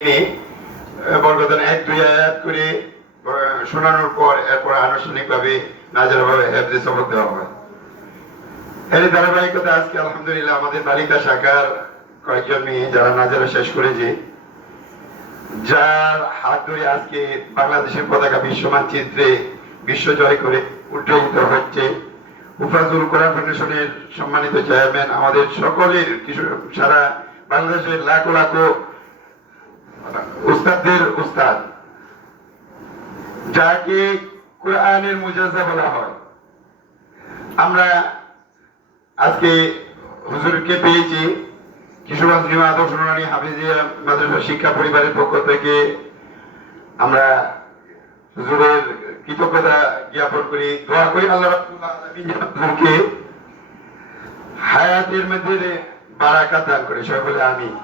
বরকতান 1-2 আয়াত করে শোনানোর পর এরপর আনুষ্ঠানিকভাবে নাজেরভাবে হেফজে সবক দেওয়া হয়। এর ধারাবাহিকতা আজকে আলহামদুলিল্লাহ আমাদের বালিকা শাখার কয়েকজন মেয়ে যারা নাজেরা শেষ করেছে, যার হাত ধরে আজকে বাংলাদেশের পতাকা বিশ্ব মানচিত্রে বিশ্ব জয় করে উল্লেখিত হচ্ছে। উফাজুল কোরআন ফাউন্ডেশনের সম্মানিত চেয়ারম্যান, আমাদের সকলের কিছু সারা বাংলাদেশের লাখো লাখো উস্তাদদের উস্তাদ, যাকে কোরআনের মুজাজ্জা বলা হয়। আমরা আজকে হুজুরকে পেয়েছি কিশোরগঞ্জ নিউ আদর্শ নুরানী হাফিজিয়া মাদ্রাসা শিক্ষা পরিবারের পক্ষ থেকে। আমরা হুজুরের কৃতজ্ঞতা জ্ঞাপন করি, দোয়া করি আল্লাহ রাব্বুল আলামিন হুজুরকে হায়াতের মধ্যে বারাকাত দান করে। সবাই বলে আমিন।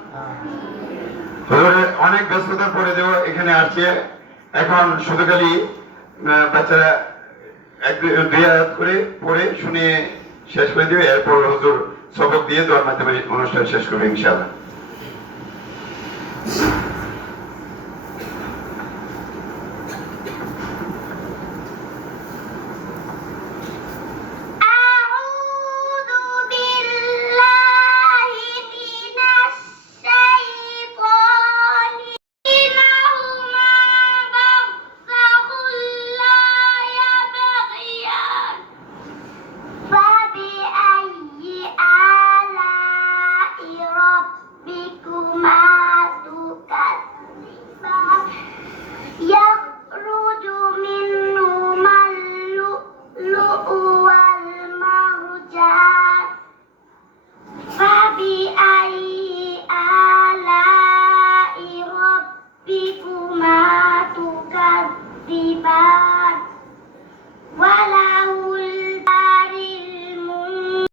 হুজুরের অনেক ব্যস্ততার পরে দেও এখানে আসছে, এখন শুধু খালি বাচ্চারা 1-2 আয়াত করে পড়ে শুনে শেষ করে দিবে, এরপর হুজুর সবক দিয়ে দোয়ার মাধ্যমে অনুষ্ঠান শেষ করবে ইনশাআল্লাহ।